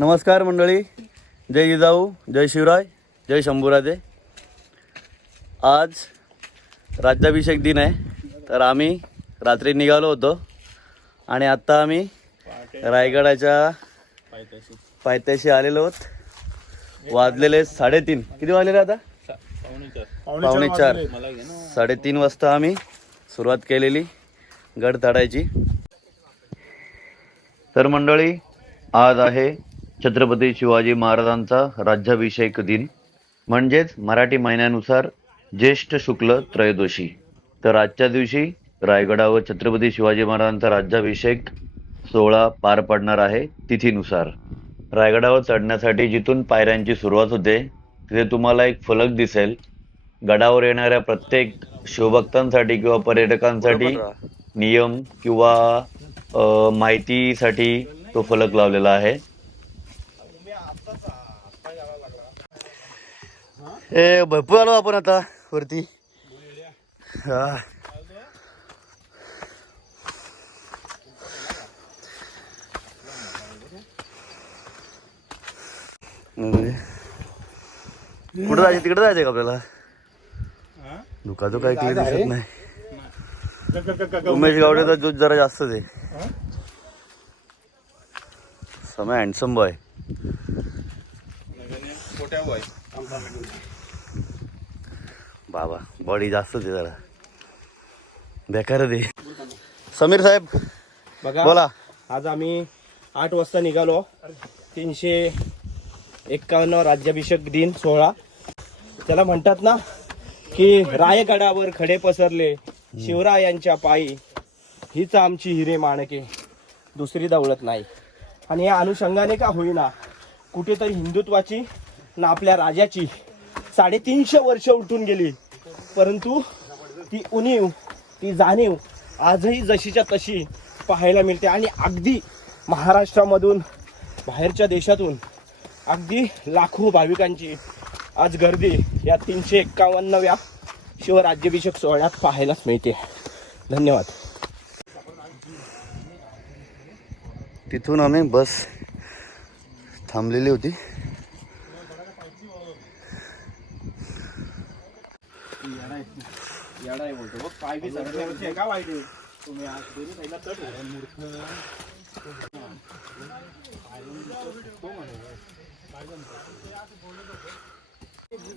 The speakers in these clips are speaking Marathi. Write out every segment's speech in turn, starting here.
नमस्कार मंडळी. जय जिजाऊ जय शिवराय जय शंभूराजे. आज राज्याभिषेक दिन आहे तर आम्ही रात्री निघालो होतो आणि आत्ता आम्ही रायगडाच्या पायथ्याशी आलेलो आहोत. वाजलेले साडेतीन. किती वाजलेले आता? पावणे चार. साडेतीन वाजता आम्ही सुरुवात केलेली गड चढायची तर मंडळी आज आहे छत्रपती शिवाजी महाराजांचा राज्याभिषेक दिन म्हणजेच मराठी महिन्यानुसार ज्येष्ठ शुक्ल त्रयोदशी. तर आजच्या दिवशी रायगडावर छत्रपती शिवाजी महाराजांचा राज्याभिषेक सोहळा पार पडणार आहे तिथीनुसार. रायगडावर चढण्यासाठी जिथून पायऱ्यांची सुरुवात होते तिथे तुम्हाला एक फलक दिसेल. गडावर येणाऱ्या प्रत्येक शिवभक्तांसाठी किंवा पर्यटकांसाठी नियम किंवा माहितीसाठी तो फलक लावलेला आहे. ए भरपूर आलो आपण आता वरती. हा. कुठं जायचं? तिकडे जायचं का आपल्याला? दुखाचं काय क्लिअर दिसत नाही. उमेश गावडेचा ज्यूस जरा जास्तच आहे समय हँडसम बॉय बाबा बॉडी जास्तच आहे जरा. बेकार दे समीर साहेब बघा बोला. आज आम्ही आठ वाजता निघालो. तीनशे एक्कावन्न राज्याभिषेक दिन सोहळा. त्याला म्हणतात ना की रायगडावर खडे पसरले शिवरायांच्या पायी. हीच आमची हिरे माणके. दुसरी दौलत नाही. आणि या अनुषंगाने का होईना कुठेतरी हिंदुत्वाची ना आपल्या राजाची साडेतीनशे वर्ष उलटून गेली. परंतु ती उणीव ती जाणीव आजही जशीच्या तशी पाहायला मिळते आणि अगदी महाराष्ट्रामधून बाहेरच्या देशातून अगदी लाखो भाविकांची आज गर्दी या तीनशे एक्कावन्नव्या शिवराज्याभिषेक सोहळ्यात पाहायलाच मिळते. धन्यवाद. तिथून आम्ही बस थांबलेली होती. बोलतो. बघ पाय बी का वाईट आहे? तुम्ही आज दोन्ही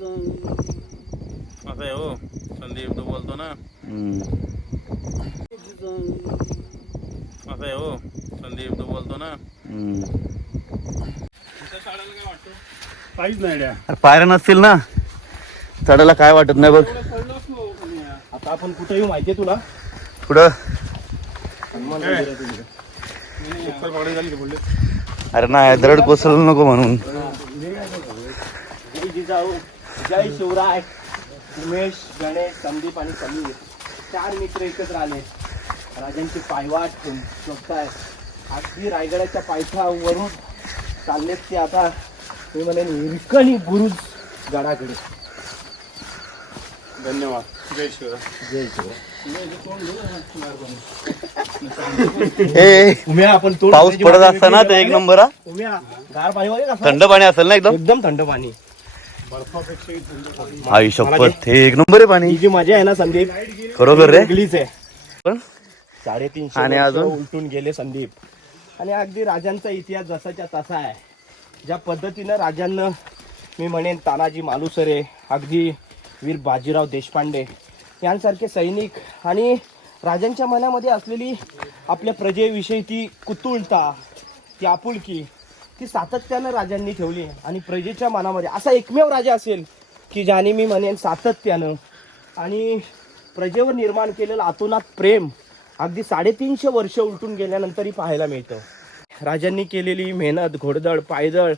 हो. असं आहे हो. संदीप तू बोलतो ना. असं आहे हो. संदीप तू बोलतो ना? हम्म. काहीच नाही पायऱ्या नसतील ना? चढायला काय वाटत नाही बघ. आपण कुठे येऊ माहितीये तुला? पुढं हनुमान मंदिरात येऊ. अरे नाही दरड कोसळलं नको म्हणून. जय जिजाऊ जय शिवराय. उमेश गणेश संदीप आणि समीर. चार मित्र एकत्र आले. राजांची पायवाट बघताय अगदी रायगडाच्या पायथ्यावरून चाललेत ते आता. मी म्हणेन हिरकणी बुरुज गडाकडे. धन्यवाद. जय शिवराय आपण पाऊस पडत असताना ते एक? नंबर? थंड पाणी असेल ना एकदम? एकदम थंड पाणी. आई शपथ हे एक नंबर आहे पाणी. ही जी मजा आहे ना संदीप खरोखर रे? आहे. पण? साडेतीनशे आणि अजून? उलटून गेले संदीप. आणि अगदी राजांचा इतिहास जसाच्या तसा आहे. ज्या पद्धतीनं राजांना मी म्हणेन तानाजी मालुसरे अगदी वीर बाजीराव देशपांडे यांसारखे सैनिक आणि राजांच्या मनामध्ये असलेली आपल्या प्रजेविषयी ती कुतुळता ती आपुलकी ती सातत्यानं राजांनी ठेवली आणि प्रजेच्या मनामध्ये असा एकमेव राजा असेल की ज्याने मी म्हणेन सातत्यानं. आणि प्रजेवर निर्माण केलेलं अतोनात प्रेम अगदी साडेतीनशे वर्ष उलटून गेल्यानंतरही पाहायला मिळतं. राजांनी केलेली मेहनत घोडदळ पायदळ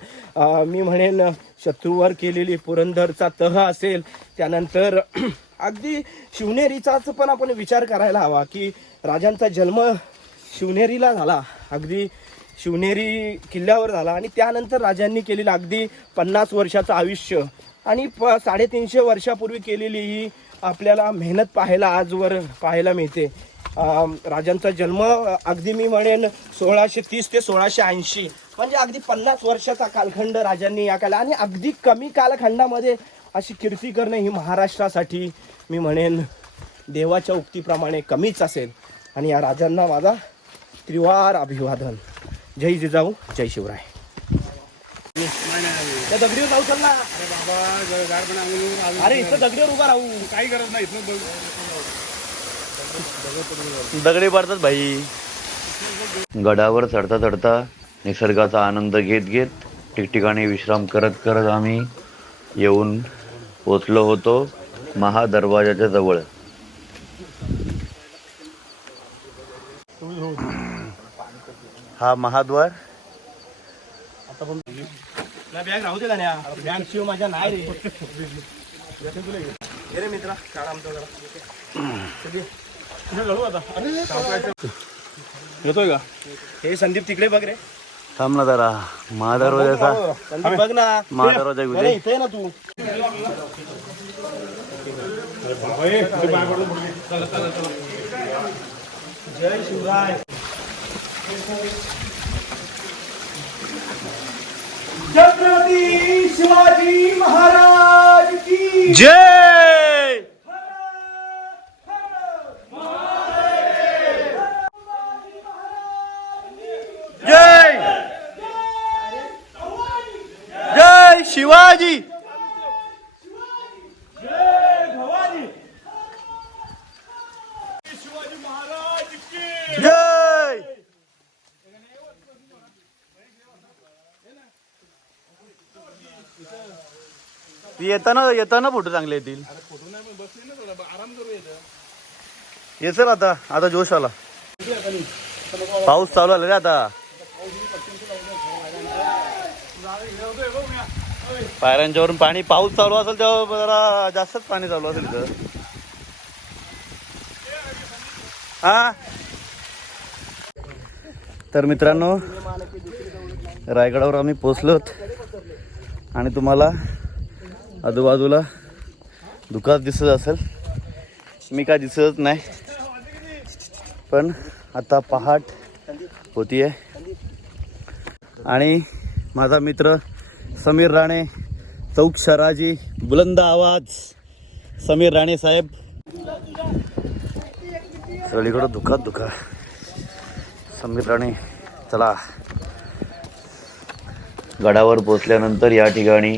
मी म्हणेन शत्रूवर केलेली पुरंदरचा तह असेल त्यानंतर अगदी शिवनेरीचाच पण आपण विचार करायला हवा की राजांचा जन्म शिवनेरीला झाला. अगदी शिवनेरी किल्ल्यावर झाला आणि त्यानंतर राजांनी केलेलं अगदी पन्नास वर्षाचं आयुष्य आणि प साडेतीनशे वर्षापूर्वी केलेली ही आपल्याला मेहनत पाहायला आजवर पाहायला मिळते. राजांचा जन्म अगदी मी म्हणेन सोळाशे तीस ते सोळाशे ऐंशी. म्हणजे अगदी पन्नास वर्षाचा कालखंड राजांनी या काला. आणि अगदी कमी कालखंडामध्ये अशी कीर्ती करणं ही महाराष्ट्रासाठी मी म्हणेन देवाच्या उक्तीप्रमाणे कमीच असेल. आणि या राजांना माझा त्रिवार अभिवादन. जय जिजाऊ जय शिवराय. त्या दगडीवर जाऊ चल ना. अरे इथं दगडीवर उभा राहू. काही गरज नाही बघ. दगडी पडतात भाई. गडावर चढता चढता निसर्गाचा आनंद घेत घेत ठिकठिकाणी विश्राम करत करत आम्ही येऊन पोचलो होतो महादरवाजाच्या जवळ. हा महाद्वार. माझ्या येतोय का हे संदीप तिकडे बघ रे. थांब ना जरा. महादरवाजाचा संदीप बघ ना. घेऊ अरे दे इथे आहे ना तू. जय शिवराय. छत्रपती शिवाजी महाराज की जय जय जय शिवाजी. जय. येताना येताना फोटो चांगले येतील. ये सर आता आता जोश आला. पाऊस चालू आला रे आता. पायऱ्यांच्यावरून पाणी पाऊस चालू असेल तेव्हा जरा जास्तच पाणी चालू असेल तर हा? तर मित्रांनो रायगडावर आम्ही पोचलोत आणि तुम्हाला आजूबाजूला दुकान दिसत असेल. मी काय दिसत नाही. पण आता पहाट होतीये. आणि माझा मित्र समीर राणे चौक शराजी बुलंद आवाज समीर राणे साहेब. सगळीकडं दुखात दुखा. समीर राणे चला. गडावर पोचल्यानंतर या ठिकाणी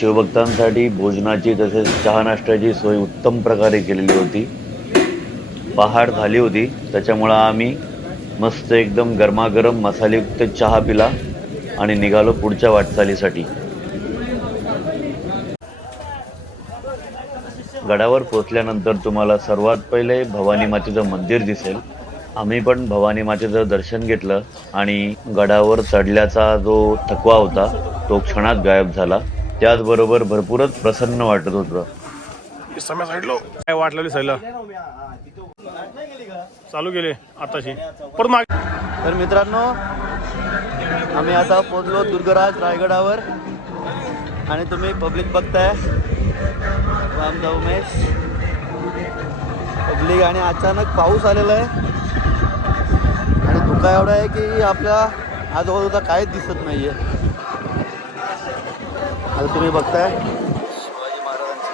शिवभक्तांसाठी भोजनाची तसेच चहा नाश्त्याची सोय उत्तम प्रकारे केलेली होती. पहाड झाली होती. त्याच्यामुळं आम्ही मस्त एकदम गरमागरम मसालेयुक्त चहा पिला आणि निघालो पुढच्या वाटचालीसाठी. गडावर पोचल्यानंतर तुम्हाला सर्वात पहिले भवानी मातेचं मंदिर दिसेल. आम्ही पण भवानी मातेचं दर्शन घेतलं आणि गडावर चढल्याचा जो थकवा होता तो क्षणात गायब झाला. त्याचबरोबर भरपूरच प्रसन्न वाटत होतं. काय साईडला चालू केले आताशी. परत मागे तर मित्रांनो आम्ही आता पोचलो दुर्गराज रायगडावर आणि तुम्ही पब्लिक बघताय. रामदाव उमेश पब्लिक आणि अचानक पाऊस आलेला आहे. आणि धुका एवढा आहे की आपल्या आजूबाजूला काहीच दिसत नाहीये. आता तुम्ही बघताय. शिवाजी महाराजांचं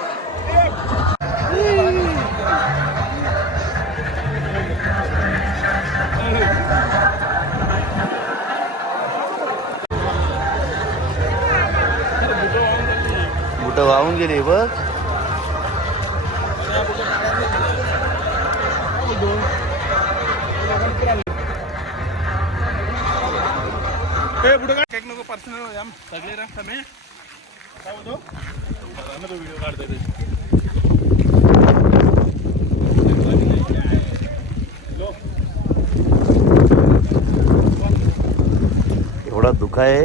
वाहून गेले बघ. सगळे रा समय काय होतो तो व्हिडिओ काढतोय एवढा धुका आहे.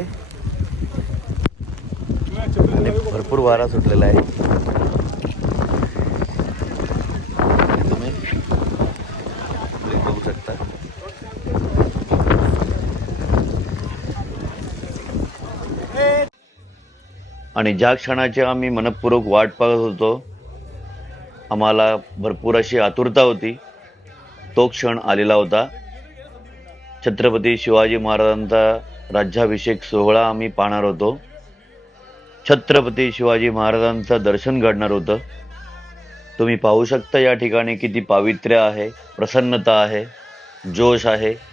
आणि भरपूर वारा सुटलेला आहे. तुम्ही बघू शकता. आणि ज्या क्षणाची आम्ही मनपूर्वक वाट पाहत होतो आम्हाला भरपूर अशी आतुरता होती. तो क्षण आलेला होता. छत्रपती शिवाजी महाराजांचा राज्याभिषेक सोहळा आम्ही पाहणार होतो. छत्रपती शिवाजी महाराजांचं दर्शन घडणार होतं. तुम्ही पाहू शकता या ठिकाणी किती पावित्र्य आहे प्रसन्नता आहे जोश आहे.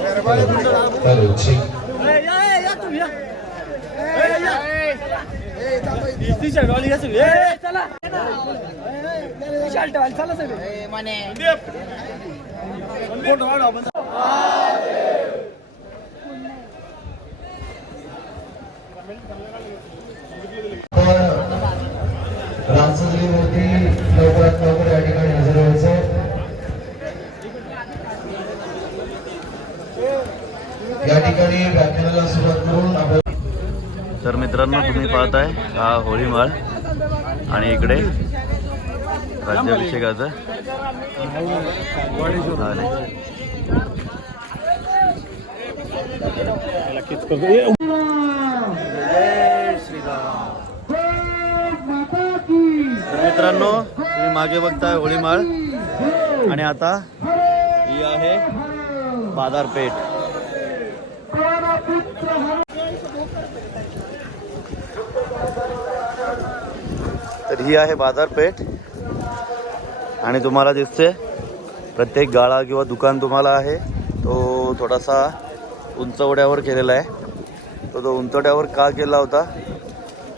Hello, check. आपण रामचंद्रीवरती लवकरात लवकर या ठिकाणी हजर व्हायचं या ठिकाणी व्याख्यानाला सुरुवात करून तर मित्रांनो तुम्ही पाहताय हा होळीमाळ आणि इकडे राज्याभिषेकाचं मित्रांनो तुम्ही मागे बघताय होळीमाळ आणि आता ही आहे बाजारपेठ. तर ही आहे बाजारपेठ. आणि तुम्हाला दिसते प्रत्येक गाळा किंवा दुकान तुम्हाला आहे. तो थोडासा उंचवड्यावर केलेला आहे. तो तो उंचवड्यावर का केला होता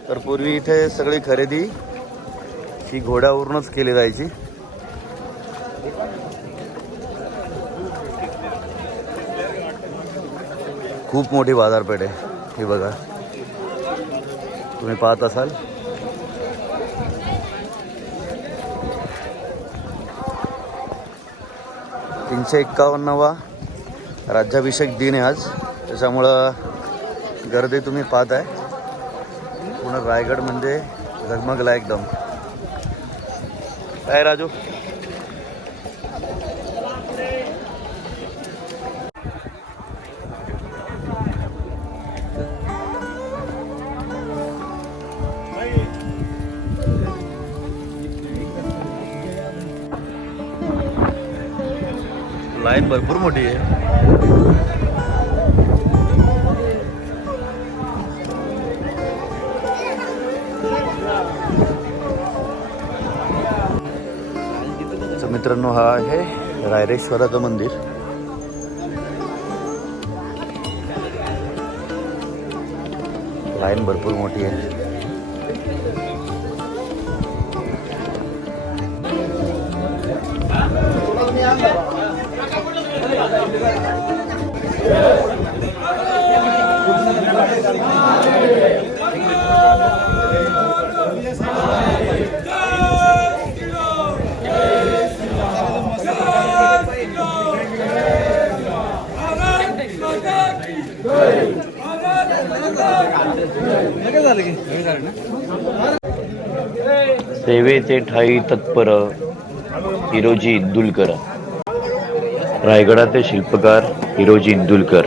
तर पूर्वी इथे सगळी खरेदी ही घोड्यावरूनच केली जायची. खूप मोठी बाजारपेठ आहे ही बघा. तुम्ही पाहत असाल. तीनशे एक्कावन्नवा राज्याभिषेक दिन आहे आज. त्याच्यामुळं गर्दी तुम्ही पाहत आहे पूर्ण रायगड म्हणजे झगमगला एकदम. काय राजू? भरपूर मोठी आहे. मित्रांनो हा आहे रायरेश्वराचं मंदिर. लाईन भरपूर मोठी आहे. सेवेचे ठाई तत्पर हिरोजी इब्दुलकर रायगडाचे शिल्पकार हिरोजी इंदुलकर.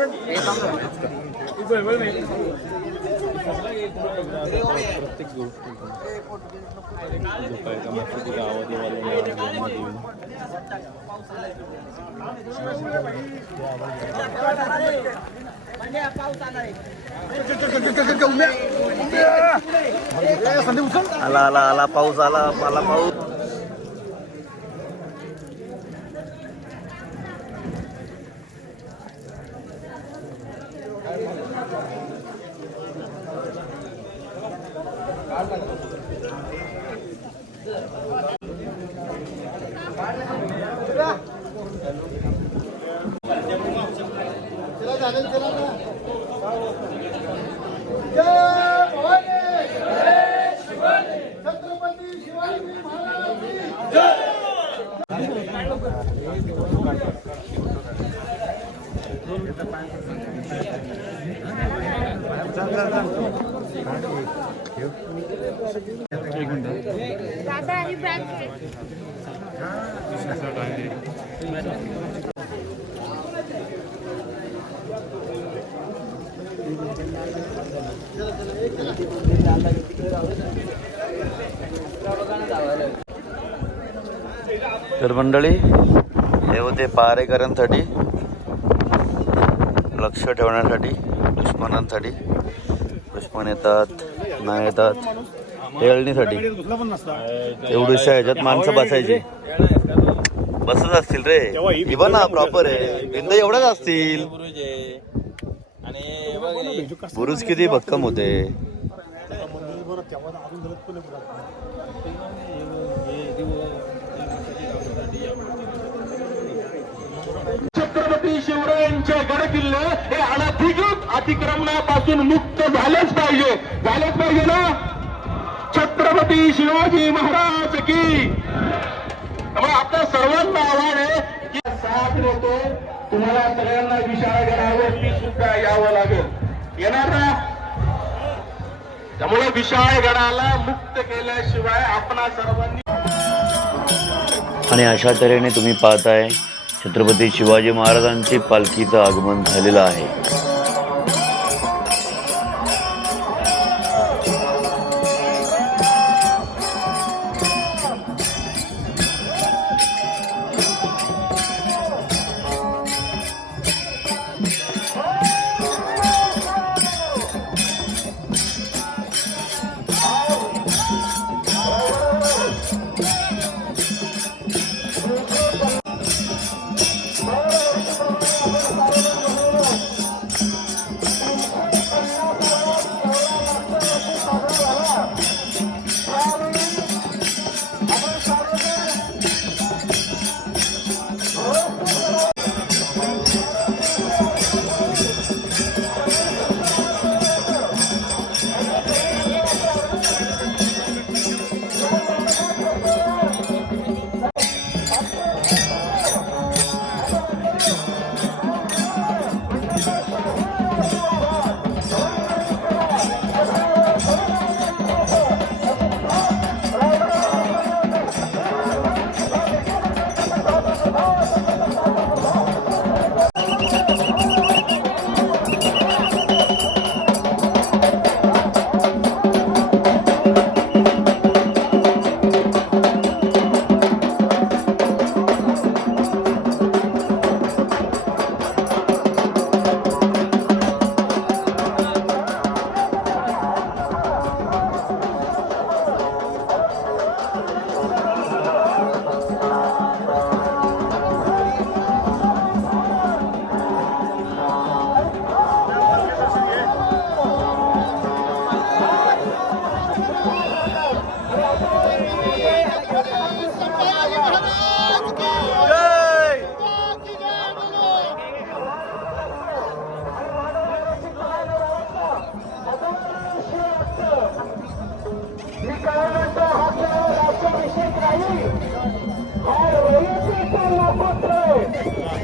मला घेत आला आला आला पाऊस आला आला पाऊस दादा तर मंडळी हे होते पहारेकरांसाठी लक्ष ठेवण्यासाठी दुश्मनांसाठी. दुश्मन येतात नाही येतात हेळणीसाठी. एवढीशा ह्याच्यात माणसं बसायची. बसत असतील रे. इवन ना प्रॉपर आहे. बिंद एवढ्याच असतील. बुरुज किती भक्कम होते. शिवरायांचे गड किल्ले हे अनधिकृत अतिक्रमणापासून मुक्त झालेच पाहिजे. झालेच पाहिजे ना? छत्रपती शिवाजी महाराज की. आपल्या सर्वांना आव्हान आहे की साथ देतो. तुम्हाला सगळ्यांना विशाळ गडावरती सुद्धा यावं लागेल. येणार ना? त्यामुळे विशाळ गडाला मुक्त केल्याशिवाय आपणा सर्वांनी आणि अशा तऱ्हेने तुम्ही पाहताय छत्रपती शिवाजी महाराजांची पालखीचं आगमन झालेलं आहे.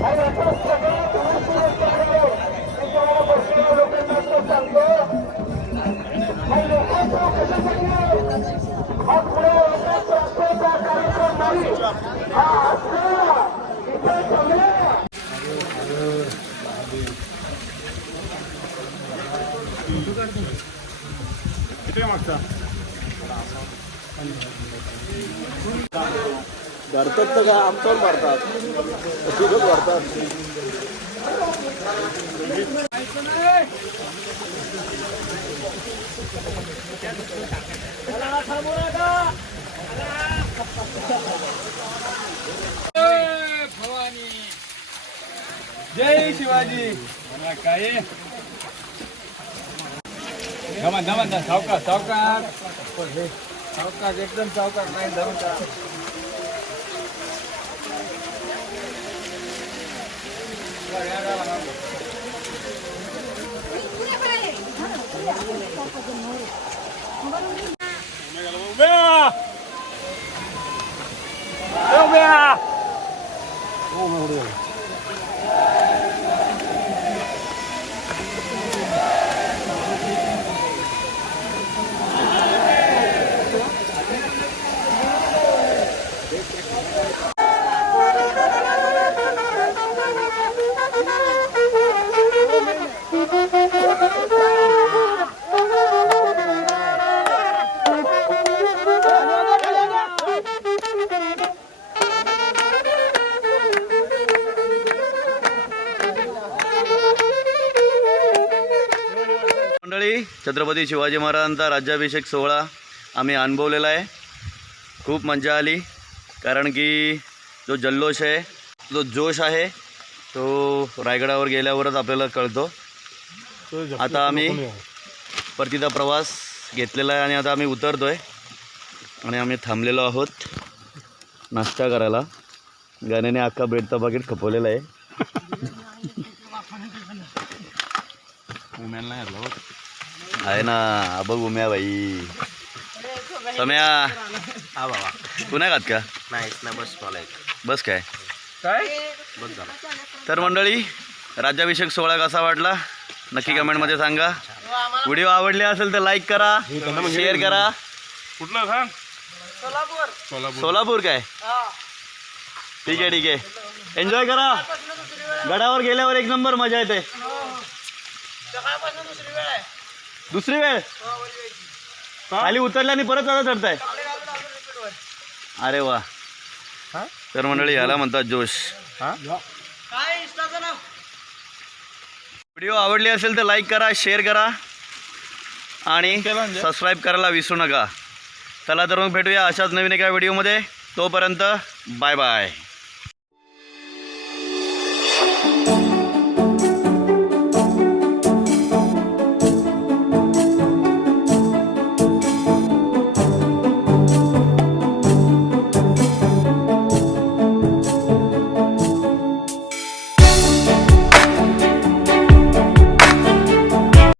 Come on, come on. धरतात तर का आमच्यावर मारतात. तिथंच मारतात. जय शिवाजी. मला काय? धमान धमान सावकार सावकार. सावकार एकदम सावकार. नाही धमका Vamos, meu Deus. Chhatrapati Shivaji महाराजांचा राज्याभिषेक सोहळा आम्ही अनुभवलेला आहे. खूप मजा आली कारण की जो जल्लोष आहे जो जोश आहे तो रायगडावर गेल्यावरच आपल्याला कळतो. आता आम्ही परतीचा प्रवास घेतलेला आहे आणि आता आम्ही उतरतो आहे आणि आम्ही थांबलेलो आहोत नाश्ता करायला. गाण्याने अख्खा ब्रेडचा पाकिट खपवलेला आहे. आहे ना बघ उम्या बाई. सम्या हा बाबा. तू नाही खात का? नाही ना बस मला बस काय? काय? बस झाला. तर मंडळी राज्याभिषेक सोहळा कसा वाटला? नक्की कमेंटमध्ये सांगा. व्हिडिओ आवडले असेल तर लाईक करा शेअर करा. कुठलं सांग? सोलापूर. सोलापूर. काय? ठीक आहे ठीक आहे. एन्जॉय करा. गडावर गेल्यावर एक नंबर मजा येते. दुसरी वेळ खाली उतरल्याने परत आता चढताय. अरे वा. तर मंडळी याला म्हणतात जोश. व्हिडिओ आवडली असेल तर लाईक करा शेअर करा आणि सबस्क्राईब करायला विसरू नका. चला तर मग भेटूया अशाच नवीन एका व्हिडिओमध्ये. तोपर्यंत बाय बाय.